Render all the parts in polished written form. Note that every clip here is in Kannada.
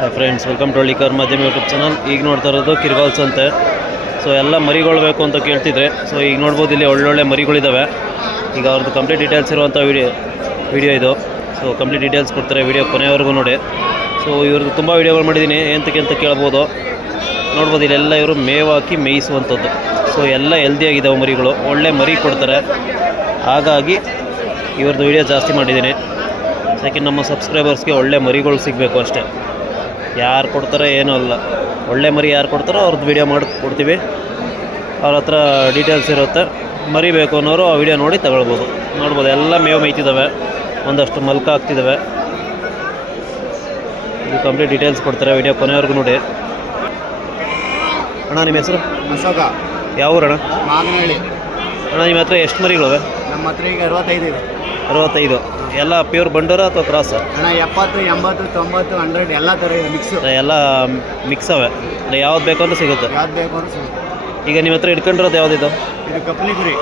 Hi friends, welcome to Hallikar ಮಾಧ್ಯಮ ಯೂಟ್ಯೂಬ್ ಚಾನಲ್. ಈಗ ನೋಡ್ತಾ ಇರೋದು ಕಿರ್ಗಾಲ್ಸ್ ಅಂತೆ. ಸೊ ಎಲ್ಲ ಮರಿಗಳು ಬೇಕು ಅಂತ ಕೇಳ್ತಿದ್ರೆ, ಸೊ ಈಗ ನೋಡ್ಬೋದು ಇಲ್ಲಿ ಒಳ್ಳೊಳ್ಳೆ ಮರಿಗಳಿದ್ದಾವೆ. ಈಗ ಅವ್ರದ್ದು ಕಂಪ್ಲೀಟ್ ಡೀಟೇಲ್ಸ್ ಇರುವಂಥ ವಿಡಿಯೋ ಇದು. ಸೊ ಕಂಪ್ಲೀಟ್ ಡೀಟೇಲ್ಸ್ ಕೊಡ್ತಾರೆ, ವಿಡಿಯೋ ಕೊನೆವರೆಗೂ ನೋಡಿ. ಸೊ ಇವ್ರದ್ದು ತುಂಬ ವೀಡಿಯೋಗಳು ಮಾಡಿದ್ದೀನಿ, ಎಂತಕ್ಕೆ ಅಂತ ಕೇಳ್ಬೋದು. ನೋಡ್ಬೋದು ಇಲ್ಲೆಲ್ಲ ಇವರು ಮೇವು ಹಾಕಿ ಮೇಯಿಸುವಂಥದ್ದು. ಸೊ ಎಲ್ಲ ಹೆಲ್ದಿಯಾಗಿದ್ದಾವೆ ಮರಿಗಳು, ಒಳ್ಳೆ ಮರಿ ಕೊಡ್ತಾರೆ. ಹಾಗಾಗಿ ಇವ್ರದ್ದು ವೀಡಿಯೋ ಜಾಸ್ತಿ ಮಾಡಿದ್ದೀನಿ. ಯಾಕೆ ನಮ್ಮ ಸಬ್ಸ್ಕ್ರೈಬರ್ಸ್ಗೆ ಒಳ್ಳೆ ಮರಿಗಳು ಸಿಗಬೇಕು ಅಷ್ಟೇ. ಯಾರು ಕೊಡ್ತಾರೆ ಏನೂ ಅಲ್ಲ, ಒಳ್ಳೆ ಮರಿ ಯಾರು ಕೊಡ್ತಾರೋ ಅವ್ರದ್ದು ವೀಡಿಯೋ ಮಾಡಿ ಕೊಡ್ತೀವಿ. ಅವ್ರ ಹತ್ರ ಡೀಟೇಲ್ಸ್ ಇರುತ್ತೆ. ಮರಿ ಬೇಕು ಅನ್ನೋರು ಆ ವಿಡಿಯೋ ನೋಡಿ ತಗೊಳ್ಬೋದು. ನೋಡ್ಬೋದು ಎಲ್ಲ ಮೇವು ಮೇಯ್ತಿದ್ದಾವೆ, ಒಂದಷ್ಟು ಮಲ್ಕ ಹಾಕ್ತಿದ್ದಾವೆ. ಇದು ಕಂಪ್ಲೀಟ್ ಡೀಟೇಲ್ಸ್ ಕೊಡ್ತಾರೆ, ವಿಡಿಯೋ ಕೊನೆವರೆಗೂ ನೋಡಿ. ಅಣ್ಣ ನಿಮ್ಮ ಹೆಸರು? ಅಶೋಕ. ಯಾವ ಊರಣ್ಣ? ಮಾಗನಹಳ್ಳಿ. ಅಣ್ಣ ನಿಮ್ಮ ಹತ್ರ ಎಷ್ಟು ಮರಿಗಳಿವೆ? ನಮ್ಮ ಹತ್ರ ಈಗ 65 ಇದೆ. 65 ಎಲ್ಲ ಪ್ಯೂರ್ ಬಂಡೂರ ಅಥವಾ ಕ್ರಾಸ್? ಅಣ್ಣ 70, 80, 90, 100 ಎಲ್ಲ ಥರ ಇದೆ, ಮಿಕ್ಸ್. ಎಲ್ಲ ಮಿಕ್ಸ್ ಅವೆ, ಯಾವ್ದು ಬೇಕು ಅಂತ ಸಿಗುತ್ತೆ. ಯಾವ್ದು ಬೇಕು ಅಂತ ಸಿಗುತ್ತೆ. ಈಗ ನಿಮ್ಮ ಹತ್ರ ಇಟ್ಕೊಂಡಿರೋದು ಯಾವುದಿದು? ಇದು ಕಪ್ನಿ ಕುರಿ.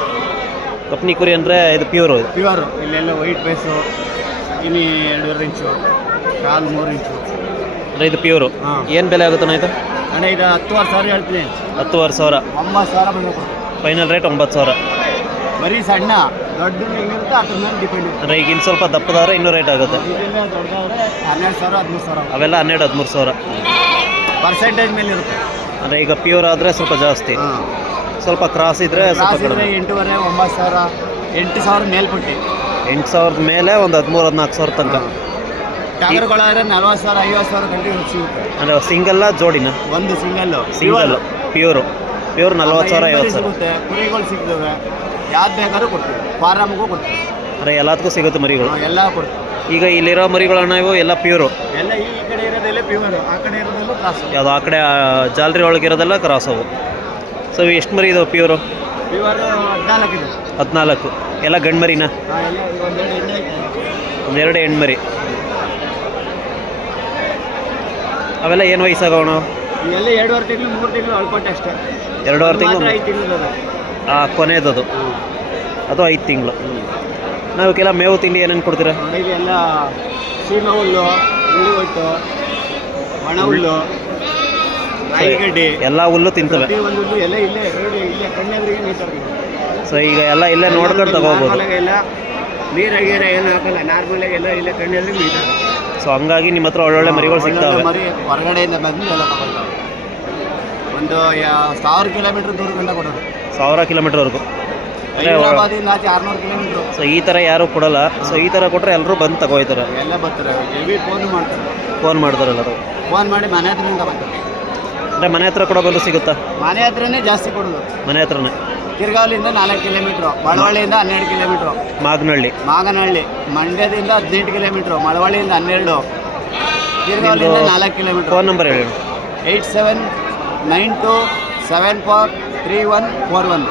ಕಪ್ನಿ ಕುರಿ ಅಂದರೆ ಇದು ಪ್ಯೂರು? ಪ್ಯೂರು. ಇಲ್ಲೆಲ್ಲ ವೈಟ್ ಬೇಸು, ಇನ್ನು 2.5 ಇಂಚು, ಕಾಲು 3 ಇಂಚು. ಅಂದರೆ ಇದು ಪ್ಯೂರು. ಏನು ಬೆಲೆ ಆಗುತ್ತಣ್ಣ ಇದು? ಅಣ್ಣ ಇದು 10,000 ಹೇಳ್ತೀನಿ. 10,000. 9,000 ಬಂದು ಫೈನಲ್ ರೇಟ್ 9,000. ಬರೀ ಸಣ್ಣ ದೊಡ್ಡ ಹೆಂಗಿರುತ್ತೆ ಅದ್ರ ಮೇಲೆ ಡಿಪೆಂಡ್. ಅಂದರೆ ಈಗ ಇನ್ನು ಸ್ವಲ್ಪ ದಪ್ಪದಾದ್ರೆ ಇನ್ನೂ ರೇಟ್ ಆಗುತ್ತೆ. ಇದೆಲ್ಲ ದೊಡ್ಡದಾದ್ರೆ 12,000, 13,000. ಅವೆಲ್ಲ 12,000-13,000 ಪರ್ಸೆಂಟೇಜ್ ಮೇಲೆ ಇರುತ್ತೆ. ಅಂದರೆ ಈಗ ಪ್ಯೂರ್ ಆದರೆ ಸ್ವಲ್ಪ ಜಾಸ್ತಿ, ಸ್ವಲ್ಪ ಕ್ರಾಸ್ ಇದ್ದರೆ ಸ್ವಲ್ಪ ಕಡಿಮೆ. 8,500, 9,000, 8,000 ಮೇಲ್ಪಟ್ಟಿ. 8,000 ಮೇಲೆ ಒಂದು 13,000-14,000 ತನಕ. ಟಗರುಗಳಾದ್ರೆ 40,000, 50,000 ಗಂಟೆ ಸಿಗುತ್ತೆ. ಅಂದರೆ ಸಿಂಗಲ್ಲ ಜೋಡಿನ? ಒಂದು ಸಿಂಗಲ್ ಪ್ಯೂರು 40,000 50,000 ಸಿಗುತ್ತೆ. ಕುರಿಗಳು ಸಿಗ್ತವೆ, ಯಾವ್ದು ಬೇಕಾದ್ರೂ ಕೊಡ್ತೀವಿ. ಫಾರಮ್ಗೂ ಕೊಡ್ತೀವಿ. ಅಂದರೆ ಎಲ್ಲದಕ್ಕೂ ಸಿಗುತ್ತೆ ಮರಿಗಳು? ಎಲ್ಲ ಕೊಡ್ತೀವಿ. ಈಗ ಇಲ್ಲಿರೋ ಮರಿಗಳನ್ನ ಇವು ಎಲ್ಲ ಪ್ಯೂರು? ಎಲ್ಲ ಈ ಕಡೆ ಇರೋದೆಲ್ಲ ಪ್ಯೂರು, ಆ ಕಡೆ ಇರೋದೆಲ್ಲ ಕ್ರಾಸ್. ಯಾವುದು ಆ ಕಡೆ ಜಾಲರಿ ಒಳಗಿರೋದೆಲ್ಲ ಕ್ರಾಸ್ ಅವು. ಸೊ ಇವು ಎಷ್ಟು ಮರಿ ಇದಾವೆ ಪ್ಯೂರು? ಪ್ಯೂರು 14 ಇದೆ. 14 ಎಲ್ಲ ಗಂಡು ಮರಿನ? ಒಂದೆರಡು ಹೆಣ್ಣು ಮರಿ. ಅವೆಲ್ಲ ಏನು ವಯಸ್ಸಾಗವಣ? ಇವೆಲ್ಲ 2.5 ತಿಂಗಳು 3 ತಿಂಗಳು ಅಳ್ಪಟ್ಟೆ ಅಷ್ಟೇ. 2.5 ತಿಂಗಳು? 5 ತಿಂಗಳು ಕೊನೆಯದು ಅದು 5 ತಿಂಗಳು. ನಾವಕ್ಕೆಲ್ಲ ಮೇವು ತಿಂಡಿ ಏನೇನು ಕೊಡ್ತೀರಾ? ಎಲ್ಲ ಸೀಮೆ ಹುಲ್ಲು, ಹುಳಿ ಒಟ್ಟು, ಒಣ ಹುಲ್ಲು, ರಾಯಿಗಡ್ಡೆ, ಎಲ್ಲ ಹುಲ್ಲು ತಿಂತವೆ. ಒಂದು ಹುಲ್ಲು ಎಲ್ಲ ಇಲ್ಲೇ ಕಣ್ಣೆದ್ರಿಗೆ ನೀಟಾಗಿ. ಸೊ ಈಗ ಎಲ್ಲ ಇಲ್ಲೇ ನೋಡ್ಕೊಂಡು ತಗೋಬೋದು. ಎಲ್ಲ ನೀರಾಗಿರ ಏನು ಹಾಕಲ್ಲ, ನಾರ್ಮಲಾಗಿ ಎಲ್ಲ ಇಲ್ಲೇ ಕಣ್ಣೆದ್ರಿಗೆ ನೀಟಾಗಿ. ಸೊ ಹಂಗಾಗಿ ನಿಮ್ಮ ಹತ್ರ ಒಳ್ಳೊಳ್ಳೆ ಮರಿಗಳು ಸಿಗ್ತವೆ. ಮರಿ ಹೊರಗಡೆಯಿಂದ ಬಂದು ಎಲ್ಲ ತಗೊಳ್ತಾವೆ. ಒಂದು 1000 ಕಿಲೋಮೀಟ್ರ್ ದೂರ ಗಂಟ ಕೊಡೋದು. 1000 ಕಿಲೋಮೀಟ್ರ್ವರೆಗೂ? ಹೈದರಾಬಾದಿಂದ ಆಚೆ 600 ಕಿಲೋಮೀಟ್ರು. ಸೊ ಈ ಥರ ಯಾರೂ ಕೊಡಲ್ಲ. ಸೊ ಈ ಥರ ಕೊಟ್ಟರೆ ಎಲ್ಲರೂ ಬಂದು ತಗೋಯ್ತಾರೆ. ಎಲ್ಲ ಬರ್ತಾರೆ, ಹೆವಿ ಫೋನ್ ಮಾಡ್ತಾರೆ ಎಲ್ಲರೂ. ಫೋನ್ ಮಾಡಿ ಮನೆ ಹತ್ರದಿಂದ ಬರ್ತಾರೆ. ಅಂದರೆ ಮನೆ ಹತ್ರ ಕೂಡ ಬಂದು ಸಿಗುತ್ತಾ? ಮನೆ ಹತ್ರನೇ ಜಾಸ್ತಿ ಕೊಡೋದು. ಮನೆ ಹತ್ರನೇ? ಕಿರ್ಗಾವಲಿಂದ 4 ಕಿಲೋಮೀಟ್ರು, ಮಳವಳ್ಳಿಯಿಂದ 12 ಕಿಲೋಮೀಟ್ರು. ಮಾಗನಹಳ್ಳಿ ಮಂಡ್ಯದಿಂದ 18 ಕಿಲೋಮೀಟ್ರು, ಮಳವಳ್ಳಿಯಿಂದ 12, ಕಿರ್ಗಾವಲಿಂದ 4 ಕಿಲೋಮೀಟ್ರು. ಫೋನ್ ನಂಬರ್ ಹೇಳಿ. 8792743141.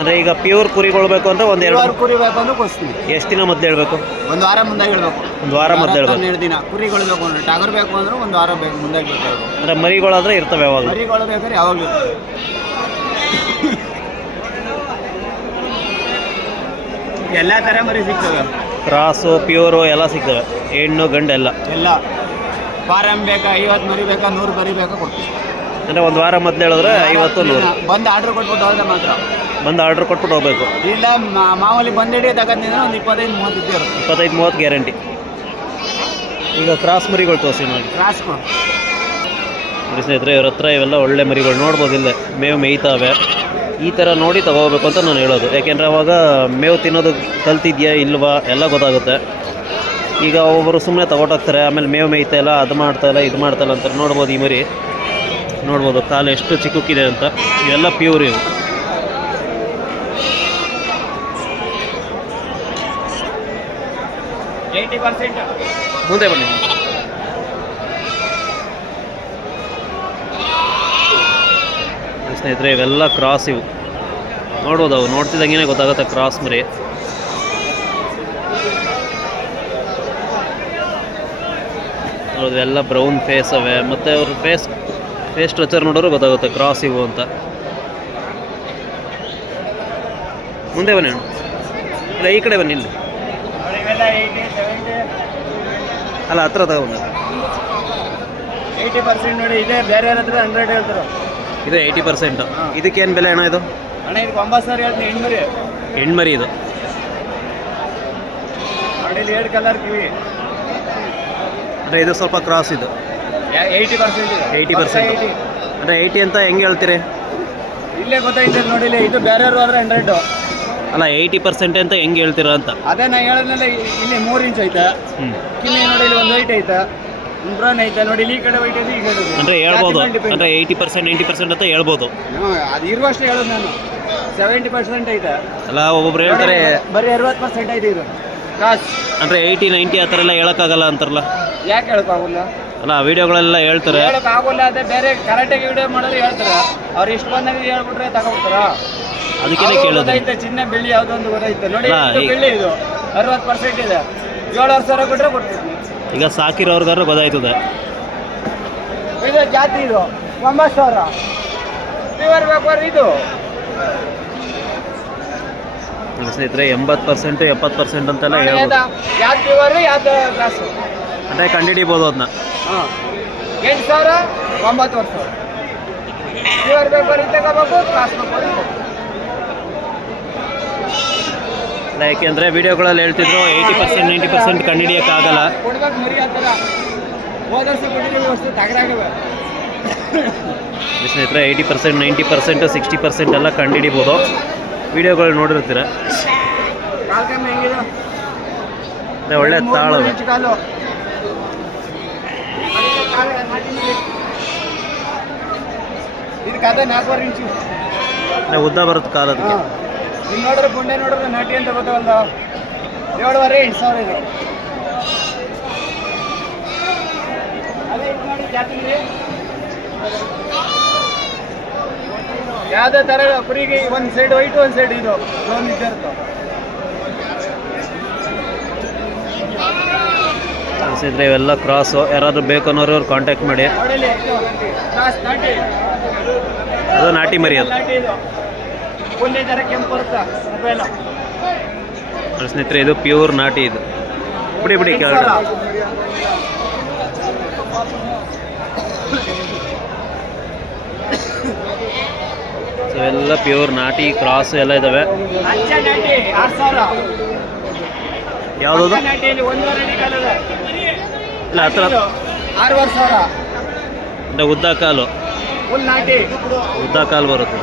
ಅಂದರೆ ಈಗ ಪ್ಯೂರ್ ಕುರಿಗಳು ಬೇಕು ಅಂದರೆ ಒಂದು 2 ಕುರಿ ಬೇಕು ಅಂದ್ರೆ ಕೊಡ್ತೀನಿ. ಎಷ್ಟು ದಿನ ಮೊದಲು ಹೇಳಬೇಕು? ಒಂದು ವಾರ ಮುಂದೆ ಹೇಳ್ಬೇಕು. ಒಂದು ವಾರ ಮೊದಲು ಹೇಳ್ಬೇಕು. 12 ದಿನ. ಕುರಿಗಳು ಬೇಕು ಅಂದರೆ ಟಗರು ಬೇಕು ಅಂದ್ರೆ ಒಂದು ವಾರ ಬೇಕು, ಮುಂದೆ ಬೇಕು. ಅಂದರೆ ಮರಿಗಳಾದರೆ ಇರ್ತವೆ ಯಾವಾಗ? ಮರಿಗಳು ಬೇಕಾದ್ರೆ ಯಾವಾಗಲೂ. ಎಲ್ಲ ಥರ ಮರಿ ಸಿಗ್ತವೆ. ಕ್ರಾಸು ಪ್ಯೂರು ಎಲ್ಲ ಸಿಗ್ತವೆ, ಹೆಣ್ಣು ಗಂಡು ಎಲ್ಲ. ಫಾರಮ್ ಬೇಕಾ, 50 ಮರಿ ಬೇಕಾ, 100 ಮರಿ ಬೇಕಾ ಕೊಡ್ತೀವಿ. ಅಂದರೆ ಒಂದು ವಾರ ಮೊದಲು ಹೇಳಿದ್ರೆ 50, 100 ಬಂದು ಆರ್ಡ್ರ್ ಕೊಟ್ಬಿಟ್ಟು ಹೋದ್ರೆ ಮಾತ್ರ. ಬಂದು ಆರ್ಡ್ರ್ ಕೊಟ್ಬಿಟ್ಟು ಹೋಗ್ಬೇಕು. ಇಲ್ಲ ಮಾಮೂಲಿ ಬಂದಿಡಿ ತಗೊಂಡಿದ್ರೆ ಒಂದು 25-30 ಇದ್ದೇ ಇರುತ್ತೆ. 25-30 ಗ್ಯಾರಂಟಿ. ಈಗ ಕ್ರಾಸ್ ಮರಿಗಳು ತೋರಿಸಿ ನೋಡಿ. ಕ್ರಾಸ್ ನೋಡಿ ಸ್ನೇಹಿತರೆ, ಇವ್ರ ಹತ್ರ ಇವೆಲ್ಲ ಒಳ್ಳೆ ಮರಿಗಳು ನೋಡ್ಬೋದು. ಇಲ್ಲೇ ಮೇವು ಮೇಯ್ತಾವೆ. ಈ ಥರ ನೋಡಿ ತಗೋಬೇಕು ಅಂತ ನಾನು ಹೇಳೋದು. ಯಾಕೆಂದರೆ ಅವಾಗ ಮೇವು ತಿನ್ನೋದು ಕಲ್ತಿದ್ಯಾ ಇಲ್ವಾ ಎಲ್ಲ ಗೊತ್ತಾಗುತ್ತೆ. ಈಗ ಒಬ್ಬರು ಸುಮ್ಮನೆ ತಗೊಟ್ಟೋಗ್ತಾರೆ, ಆಮೇಲೆ ಮೇವು ಮೇಯ್ತಾಯಿಲ್ಲ, ಅದು ಮಾಡ್ತಾಯಿಲ್ಲ, ಇದು ಮಾಡ್ತಾಯಿಲ್ಲ ಅಂತಾರೆ. ನೋಡ್ಬೋದು ಈ ಮರಿ, ನೋಡ್ಬೋದು ಕಾಲು ಎಷ್ಟು ಚಿಕ್ಕಕ್ಕಿದೆ ಅಂತ. ಇವೆಲ್ಲ ಪ್ಯೂರ್ ಇವು. ಮುಂದೆ ಬನ್ನಿ. ಸ್ನೇಹಿತರೆ ಇವೆಲ್ಲ ಕ್ರಾಸ್ ಇವು. ನೋಡ್ಬೋದು, ಅವು ನೋಡ್ತಿದ್ದಂಗೆ ಗೊತ್ತಾಗುತ್ತೆ ಕ್ರಾಸ್ ಮರಿ. ನೋಡೋದು ಎಲ್ಲ ಬ್ರೌನ್ ಫೇಸ್ ಅವೆ, ಮತ್ತು ಅವ್ರ ಫೇಸ್ ಸ್ಟ್ರಕ್ಚರ್ ನೋಡೋರು ಗೊತ್ತಾಗುತ್ತೆ ಕ್ರಾಸ್ ಇವು ಅಂತ. ಮುಂದೆ ಬನ್ನಿ ಅಣ್ಣ, ಇಲ್ಲ ಈ ಕಡೆ ಬನ್ನಿ. ಇಲ್ಲಿ ಇವೆಲ್ಲ 80 70 ಅಲ್ಲ ಹತ್ರ ತಗೊಂಡು 80% ನೋಡಿ ಇದೆ, ಬೇರೆ ಹತ್ರ 100 ಹೇಳ್ತಾರೆ. ಇದು 80%. ಇದಕ್ಕೇನು ಬೆಲೆ ಅಣ್ಣ ಇದು? ಅಣ್ಣ ಇದಕ್ಕೆ 9,000 ಹೇಳ್ತೀನಿ. ಹೆಣ್ಮರಿ ಹೆಣ್ಮರಿ ಇದು ನೋಡಿ, ಇಲ್ಲಿ 2 ಕಲರ್ ಕಿವಿ. ಅಂದರೆ ಇದು ಸ್ವಲ್ಪ ಕ್ರಾಸ್ ಇದು 80% ಇದೆ. 80%. ಅಂದರೆ 80 ಅಂತ ಹೆಂಗೆ ಹೇಳ್ತೀರಿ? ಇಲ್ಲೇ ಗೊತ್ತಾಯ್ತದೆ ನೋಡಿ, ಇದು ಬೇರೆಯವರು ಆದ್ರೆ 100. ಅಲ್ಲ 80% ಅಂತ ಹೆಂಗೆ ಹೇಳ್ತೀರಾ ಅಂತ. ಅದೇ ನಾ ಹೇಳಿದ್ನಲ್ಲ, ಇಲ್ಲಿ 3 ಇಂಚ್ ಐತೆ ಕಿವಿ. ನೋಡಿ ಇಲ್ಲಿ ಒಂದು ವೈಟ್ ಐತೆ, ಬ್ರೌನ್ ಐತೆ. ನೋಡಿ ಇಲ್ಲಿ ಈ ಕಡೆ ವೈಟ್ ಐತೆ, ಈ ಕಡೆ ಅಂದರೆ ಹೇಳ್ಬೋದು. ಅಂದರೆ 80% 90% ಅಂತ ಹೇಳ್ಬೋದು. ಅದು ಇರುವಷ್ಟು ಹೇಳೋದು ನಾನು. 70% ಐತೆ. ಅಲ್ಲ ಒಬ್ಬೊಬ್ರು ಹೇಳ್ತಾರೆ ಬರೀ 60% ಐತೆ ಇದು ಕಾಸ್. ಅಂದರೆ 80 90 ಆ ಥರ ಎಲ್ಲ ಹೇಳೋಕ್ಕಾಗಲ್ಲ ಅಂತಾರಲ್ಲ. ಯಾಕೆ ಹೇಳೋಕ್ಕಾಗಲ್ಲ? ಅಲ್ಲ ವಿಡಿಯೋಗಳೆಲ್ಲ ಹೇಳ್ತಾರೆ. ಹೇಳೋಕ್ಕಾಗಲ್ಲ. ಅದೇ ಬೇರೆ ಕರೆಕ್ಟಾಗಿ ವಿಡಿಯೋ ಮಾಡಿದ್ರೆ ಹೇಳ್ತಾರೆ. ಅವ್ರು ಇಷ್ಟು ಬಂದಾಗ ಹೇಳ್ಬಿಟ್ರೆ ತಗೊಬಿಡ್ತಾರ. ಅದಕ್ಕೆ ಕೇಳೋದೈತೆ. ಚಿನ್ನ ಬೆಳ್ಳಿ ಯಾವುದೋ ಒಂದು ಗೊತ್ತೈತೆ ನೋಡಿ. ಬೆಳ್ಳಿ ಇದು 60% ಇದೆ. 7,000 ಕೊಟ್ಟರೆ ಕೊಡ್ತೀನಿ. ಈಗ ಸಾಕಿರೋರ್ಗಾರು ಗೊತ್ತಾಯ್ತದೆ. ಇದು ಜಾತಿ ಇದು 9,000 ಪ್ಯೂರ್ ವ್ಯಾಪಾರ ಇದು. ಸ್ನೇಹಿತರೆ 80% 70% ಅಂತೆಲ್ಲ ಹೇಳ್ಬೋದು. ಯಾವ್ದು ಪ್ಯೂರ್ ಯಾವ್ದು ಗ್ಲಾಸು ಅಂದರೆ ಕಂಡುಹಿಡಿಬೋದು ಅದನ್ನ. 8,000 9,000 ಪ್ಯೂರ್ ವ್ಯಾಪಾರ ತಗೋಬೇಕು, ಕ್ಲಾಸ್ ಬೇಕು. ಯಾಕೆಂದರೆ ವಿಡಿಯೋಗಳಲ್ಲಿ ಹೇಳ್ತಿದ್ರು 80% 90% ಕಂಡುಹಿಡಿಯೋಕ್ಕಾಗಲ್ಲ. ಕೊಡ್ಬೇಕು ಮರಿ ಆ ಥರ. ಹೋದ ವರ್ಷ ಕೊಟ್ಟಿದ್ದೀವಿ, ವಸ್ತು ತಗರಾಗವೆ. ಸ್ನೇಹಿತರೆ 80% 90% 60% ಎಲ್ಲ ಕಂಡುಹಿಡಿಬೋದು. ವಿಡಿಯೋಗಳು ನೋಡಿರ್ತೀರ. ಕಾಲ್ಕಮ್ಮೆ ಹೆಂಗಿದೆ? ಒಳ್ಳೆ ತಾಳವೆ. ಕಾಲು ಇದಕ್ಕೆ ಅದೇ 4 ಇಂಚು ಉದ್ದ ಬರುತ್ತೆ ಕಾಲು ಅದಕ್ಕೆ. ಇಲ್ಲಿ ನೋಡ್ರೆ ಗುಂಡೆ ನೋಡಿದ್ರೆ ನಾಟಿ ಅಂತ ಗೊತ್ತವಲ್ಲ. 7,500 ಇದು. ಅದೇ ಇದು ನೋಡಿ ಜಾತಿ ಯಾವುದೇ ಥರ ಕುರಿಗೆ ಒಂದು ಸೈಡ್ ವೈಟ್ ಒಂದು ಸೈಡ್ ಇದು ಒಂದು ಇದ್ದಿರುತ್ತೆ. ಅನಿಸಿದ್ರೆ ಇವೆಲ್ಲ ಕ್ರಾಸು. ಯಾರಾದರೂ ಬೇಕು ಅನ್ನೋರು ಅವ್ರು ಕಾಂಟ್ಯಾಕ್ಟ್ ಮಾಡಿ. ನೋಡಿಲಿ ಕ್ರಾಸ್ ನಾಟಿ. ಅದು ನಾಟಿ ಮರಿ. ಅದು ನಾಟಿ ಇದು ಒಂದೇ ಥರ ಕೆಂಪು ಬರುತ್ತೆ. ಮೊಬೈಲು ಸ್ನೇಹಿತರೆ ಇದು ಪ್ಯೂರ್ ನಾಟಿ. ಇದು ಬಿಡಿ ಬಿಡಿ ಕೆಳಗಡೆ. ಸೊ ಎಲ್ಲ ಪ್ಯೂರ್ ನಾಟಿ ಕ್ರಾಸ್ ಎಲ್ಲ ಇದ್ದಾವೆ. ಅಚ್ಚ ನಾಟಿ 6,000. ಯಾವುದದು? ನಾಟಿಯಲ್ಲಿ 1.5 ಅಡಿ ಕಾಲದ ಇಲ್ಲ ಹತ್ರ 6,000. ಅಂದರೆ ಉದ್ದ ಕಾಲು. ಫುಲ್ ನಾಟಿ ಉದ್ದ ಕಾಲು ಬರುತ್ತೆ.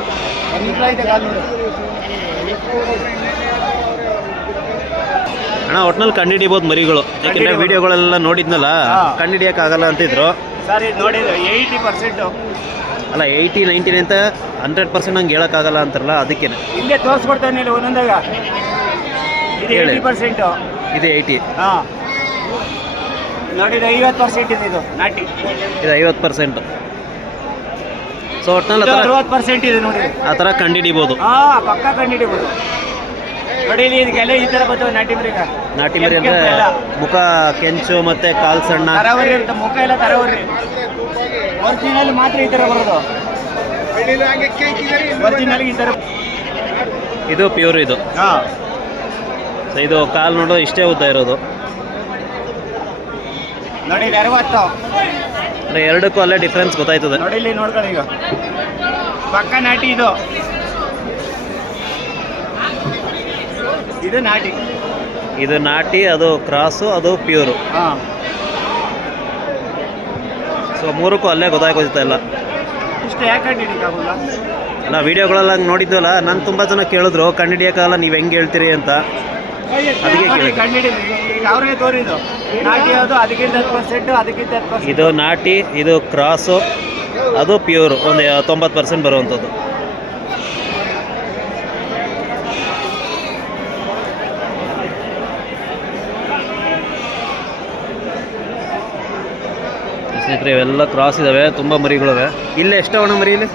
ಅಣ್ಣ ಒಟ್ನಲ್ಲಿ ಕಂಡುಹಿಡಿಬೋದು ಮರಿಗಳು. ಯಾಕೆಂದರೆ ವಿಡಿಯೋಗಳೆಲ್ಲ ನೋಡಿದ್ನಲ್ಲ, ಕಂಡುಹಿಡಿಯೋಕ್ಕಾಗಲ್ಲ ಅಂತಿದ್ರು. ಸರ್ ಇದು ನೋಡಿದ್ರು 80%. ಅಲ್ಲ 80 90 ಅಂತ 100% ಹಂಗೆ ಹೇಳೋಕ್ಕಾಗಲ್ಲ ಅಂತಾರಲ್ಲ, ಅದಕ್ಕೆ ಇಲ್ಲೇ ತೋರಿಸ್ಕೊಡ್ತಾನೆ ಇಲ್ಲಿ ಒಂದೊಂದಾಗ. ಇದು 80%. ಇದು 80. ಹಾಂ ನೋಡಿದ್ರೆ 50% ಇದೆ ಇದು ನಾಟಿ. ಇದು 50%. ಸೊ ಒಟ್ನಲ್ಲಿ 60% ಇದೆ ನೋಡಿ. ಆ ಥರ ಕಂಡುಹಿಡಿಬೋದು. ಹಾಂ ಪಕ್ಕ ಕಂಡುಹಿಡಿಬೋದು. ನೋಡಿ ಇಲ್ಲಿ ಇದಕ್ಕೆಲ್ಲ ಈ ಥರ ಬರ್ತವೆ ನಾಟಿ ಮರಿಗೆ. ನಾಟಿ ಮರಿ ಅಂದರೆ ಮುಖ ಕೆಂಚು ಮತ್ತು ಕಾಲು ಸಣ್ಣ ತರವರಿ ಇರುತ್ತೆ. ಮುಖ ಎಲ್ಲ ತರವರಿ. ಒರಿಜಿನಲ್ ಮಾತ್ರ ಈ ಥರ ಬರೋದು. ಒರಿಜಿನಲ್ ಈ ಥರ. ಇದು ಪ್ಯೂರ್ ಇದು. ಹಾಂ ಸೊ ಇದು ಕಾಲು ನೋಡೋ ಇಷ್ಟೇ ಉದ್ದ ಇರೋದು. ನೋಡಿ 60. ಅಂದರೆ ಎರಡಕ್ಕೂ ಅಲ್ಲೇ ಡಿಫ್ರೆನ್ಸ್ ಗೊತ್ತಾಯ್ತದೆ. ನೋಡಿ ಇಲ್ಲಿ ನೋಡ್ಕೊಳ್ಳಿ. ಈಗ ಪಕ್ಕ ನಾಟಿ ಇದು. ಇದು ನಾಟಿ. ಇದು ನಾಟಿ, ಅದು ಕ್ರಾಸು, ಅದು ಪ್ಯೂರು. ಹಾಂ ಸೊ ಮೂರಕ್ಕೂ ಅಲ್ಲೇ ಗೊತ್ತಾಗೋಯ್ತಾ ಎಲ್ಲ. ಇಷ್ಟು ಯಾಕೆ ಕಂಡಿಡಿಯಕ್ಕಾಗಲ್ಲ? ಅಲ್ಲ ವೀಡಿಯೋಗಳೆಲ್ಲ ಹಂಗೆ ನೋಡಿದ್ವಲ್ಲ, ನಾನು ತುಂಬ ಜನ ಕೇಳಿದ್ರು ಕಂಡುಹಿಡಿಯೋಕ್ಕಾಗಲ್ಲ ನೀವು ಹೆಂಗೆ ಹೇಳ್ತೀರಿ ಅಂತ. ಅದಕ್ಕೆ ಕೇಳಿ ಕಂಡಿಡಿದ್ವಿ. ಈಗ ಅವ್ರಿಗೆ ತೋರಿದ್ದು ನಾಟಿ ಯಾವುದು, ಅದಕ್ಕಿಂತ 10%, ಅದಕ್ಕಿಂತ 10%. ಇದು ನಾಟಿ, ಇದು ಕ್ರಾಸು, ಅದು ಪ್ಯೂರು ಒಂದು 90% ಬರುವಂಥದ್ದು. ಸ್ನೇಹಿತರೆ ಇವೆಲ್ಲ ಕ್ರಾಸ್ ಇದ್ದಾವೆ, ತುಂಬ ಮರಿಗಳಿವೆ. ಇಲ್ಲೇ ಎಷ್ಟು ಅವಣ ಮರಿ ಇಲ್ಲಿ?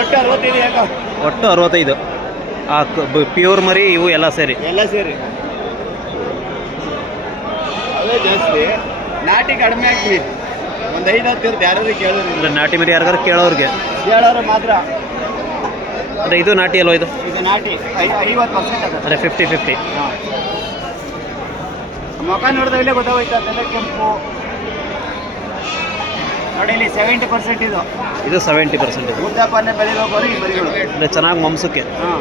ಒಟ್ಟು 65 ಯಾಕೆ? ಒಟ್ಟು 65. ಆ ಪ್ಯೂರ್ ಮರಿ ಇವು ಎಲ್ಲ ಸೇರಿ ಸೇರಿ ಅದೇ ಜಾಸ್ತಿ. ನಾಟಿ ಕಡಿಮೆ ಆಗ್ತೀವಿ. ಒಂದು 5-10 ಇರುತ್ತೆ. ಯಾರಾದ್ರೂ ಕೇಳೋರು ನಾಟಿ ಮರಿ ಯಾರಿಗಾರು ಕೇಳೋರಿಗೆ ಮಾತ್ರ. ಅಂದರೆ ಇದು ನಾಟಿ ಅಲ್ವ? ಇದು ನಾಟಿ 50% ಅಂದರೆ 50-50. ಹಾಂ ಮುಖ ನೋಡಿದ್ರೆ ಇಲ್ಲೇ ಗೊತ್ತಾಗೋಯ್ತು ಅದೆಲ್ಲ ಕೆಂಪು ನೋಡಿ ಇಲ್ಲಿ 70% ಇದು ಇದು 70% ಇದೆ. ಉದ್ದಪ್ಪನೆ ಬೆಳಿಬೇಕು ಈ ಮರಿಗಳು ಅಂದರೆ ಚೆನ್ನಾಗಿ ಮಾಂಸಕ್ಕೆ. ಹಾಂ